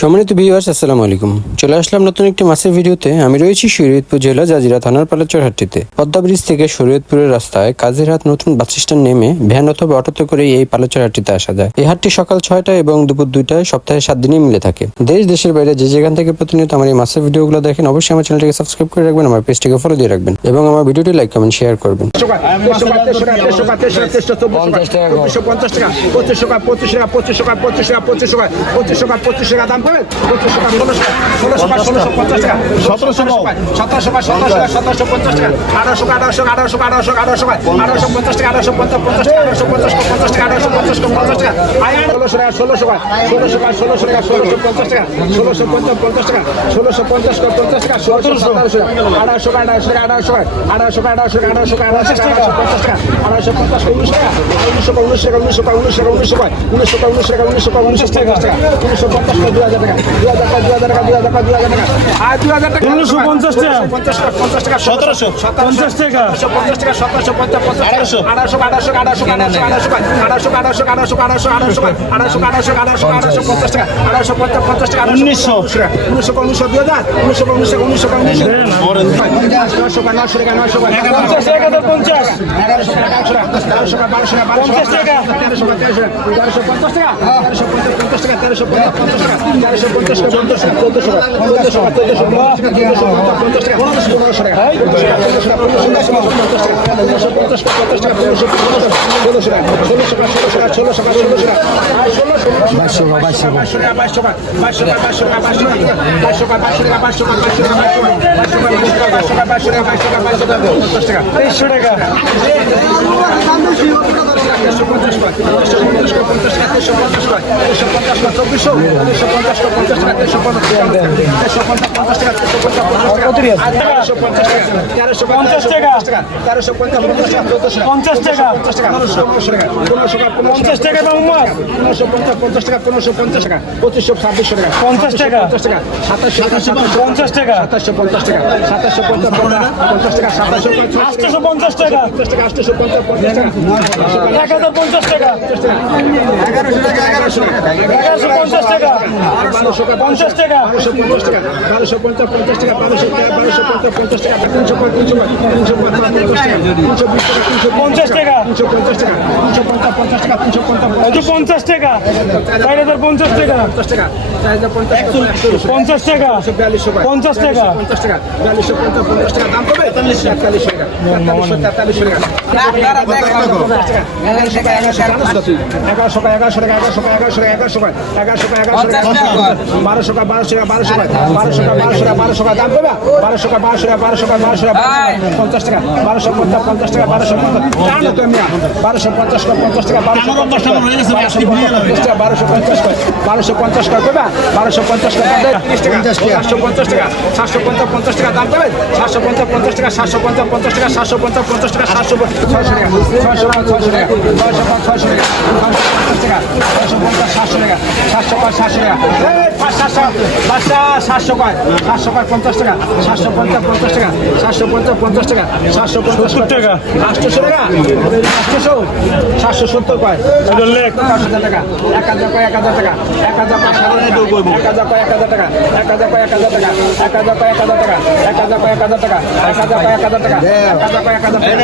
সম্মানিত ভিউয়ার্স আসসালামু আলাইকুম। চলে আসলাম নতুন একটি মাছের ভিডিওতে। আমি রয়েছি শরীয়তপুর জেলা জাজিরা থানার পালাচর হাটটিতে পদ্মা ব্রিজ থেকে শরীয়তপুরের রাস্তায় কাজিরহাট নতুন বাস স্ট্যান্ড নেমে ভ্যান অথবা অটোতে করে এই পালাচর হাটটিতে আসা যায়। এই হাটটি সকাল ছয়টায় এবং দুপুর দুইটায় সপ্তাহে সাত দিনই মিলে থাকে। দেশ, দেশের বাইরে যে যেখান থেকে প্রতিনিয়ত আমার এই মাছের ভিডিওগুলো দেখেন, অবশ্যই আমার চ্যানেলটিকে সাবস্ক্রাইব সাবস্ক্রাইব করে রাখবেন আমার পেজটিকে ফলো দিয়ে রাখবেন এবং আমার ভিডিওটি লাইক কমেন্ট শেয়ার করবেন ষোলোশো ষোলোশো পঞ্চাশ টাকা ষোলোশো পঞ্চাশ টাকা ষোলোশো পঞ্চাশ টাকা ষোলোশো পঞ্চাশ টাকা পঞ্চাশ টাকা ষোলোশো সতেরোশো আঠারোশো আঠারোশো আঠারোশো আঠারোশো আঠারোশো আঠারোশো আঠারোশো টাকা পঞ্চাশ টাকা আঠারোশো পঞ্চাশ উনিশশো টাকা উনিশশো উনিশশো টাকা উনিশশো টাকা উনিশশো টাকা উনিশশো টাকা উনিশশো টাকা উনিশশো টাকা উনিশশো টাকা উনিশশো টাকা উনিশশো পঞ্চাশ টাকা দুই হাজার টাকা দুই হাজার টাকা দুই হাজার টাকা দুই হাজার টাকা দুই হাজার টাকা আর দুই হাজার টাকা উনিশশো পঞ্চাশ টাকা। পঞ্চাশ টাকা পঞ্চাশ টাকা সতেরোশো। পঞ্চাশ টাকা। পঞ্চাশ টাকা সতেরোশো পঞ্চাশ পঞ্চাশ আঠারোশো। আঠারোশো আঠারোশো আঠারোশো আঠারোশো আঠারোশো আঠারোশো আঠারোশো আঠারোশো আঠারোশো আঠারোশো আঠারোশো আঠারোশো আঠারোশো পঞ্চাশ টাকা আঠারোশো পঞ্চাশ পঞ্চাশ টাকা উনিশশো। উনিশশো উনিশশো দুই হাজার উনিশশো উনিশশো উনিশশো উনিশশো নশো টাকা নশো টাকা নশো টাকা পঞ্চাশ টাকা পঞ্চাশ এগারোশো টাকা একশো টাকা তেইশশো টাকা পঞ্চাশ টাকা তেরোশো পঞ্চাশ টাকা পঞ্চাশ টাকা পঞ্চাশ টাকা পঞ্চাশ টাকা পঞ্চাশ টাকা পঞ্চাশ টাকা পনেরোশো পঞ্চাশ টাকা পঁচিশশো ছাব্বিশশো টাকা পঞ্চাশ টাকা। পঞ্চাশ টাকা সাতাশশো সাতাশশো পঞ্চাশ টাকা সাতাশশো পঞ্চাশ টাকা সাতাশশো পঞ্চাশ পঞ্চাশ টাকা সাতাশশো আটশোশো পঞ্চাশ টাকা পঞ্চাশ টাকা আটশোশো পঞ্চাশ পঞ্চাশ টাকা এক হাজার পঞ্চাশ টাকা এগারোশো টাকা এগারোশো টাকা এগারোশো পঞ্চাশ টাকা বারোশো টাকা পঞ্চাশ টাকা বারোশো পঞ্চাশ টাকা বারোশো পঞ্চাশ পঞ্চাশ টাকা বারোশো বারোশো পঞ্চাশ পঞ্চাশ টাকা তিনশো তিনশো তিনশো পঞ্চাশ টাকা তিনশো বিশ টাকা তিনশো পঞ্চাশ টাকা তিনশো পঞ্চাশ টাকা তিনশো পঞ্চাশ টাকা তিনশো পঞ্চাশ পঞ্চাশ টাকা চার হাজার পঞ্চাশ টাকা পঞ্চাশ টাকা পঞ্চাশ টাকা পঞ্চাশ টাকা পঞ্চাশ টাকা বিয়াল্লিশশো পঞ্চাশ পঞ্চাশ টাকা দাম পাবে তেতাল্লিশশো তেতাল্লিশশো টাকা তেতাল্লিশশো তেতাল্লিশশো টাকা এগারোশো টাকা এগারোশো টাকা এগারোশো টাকা এগারোশো টাকা এগারোশো টাকা এগারোশো টাকা এগারোশো টাকা এগারোশো টাকা বারোশো টাকা বারোশো টাকা বারোশো টাকা বারোশো টাকা বারোশো টাকা বারোশো টাকা দাম পাবে বারোশো টাকা বারোশো টাকা বারোশো টাকা বারোশো টাকা পঞ্চাশ টাকা বারোশো পঞ্চাশ পঞ্চাশ টাকা বারোশো জানো তো মিয়া বারোশো পঞ্চাশ টাকা পঞ্চাশ টাকা বারোশো পঞ্চাশ টাকা বারোশো পঞ্চাশ টাকা টাকা দেবা বারোশো পঞ্চাশ টাকা তিরিশ টাকা সাতশো পঞ্চাশ টাকা সাতশো পঞ্চাশ পঞ্চাশ টাকা দাম দেবেন সাতশো পঞ্চাশ পঞ্চাশ টাকা সাতশো পঞ্চাশ পঞ্চাশ টাকা সাতশো পঞ্চাশ পঞ্চাশ টাকা সাতশো ছয়শো টাকা ছয়শো টাকা টাকা ছয়শো ছয়শো টাকা টাকা ছয়শো পঞ্চাশ টাকা সাতশো টাকা পাঁচ সাতশো পাঁচটা সাতশো পাঁচ সাতশো পাঁচ পঞ্চাশ টাকা সাতশো পঞ্চাশ পঞ্চাশ টাকা সাতশো পঞ্চাশ পঞ্চাশ টাকা সাতশো পঞ্চাশ সত্তর টাকা। আটশোশো টাকা আটশোশো সাতশো সত্তর কয় লেখ। হাজার টাকা এক হাজার কয় এক হাজার টাকা এক হাজার কয় এক হাজার কয় এক হাজার টাকা এক হাজার কয় এক হাজার টাকা এক হাজার কয় এক হাজার টাকা এক হাজার কয় এক হাজার টাকা এক হাজার কয় এক হাজার টাকা এক হাজার কয় এক হাজার টাকা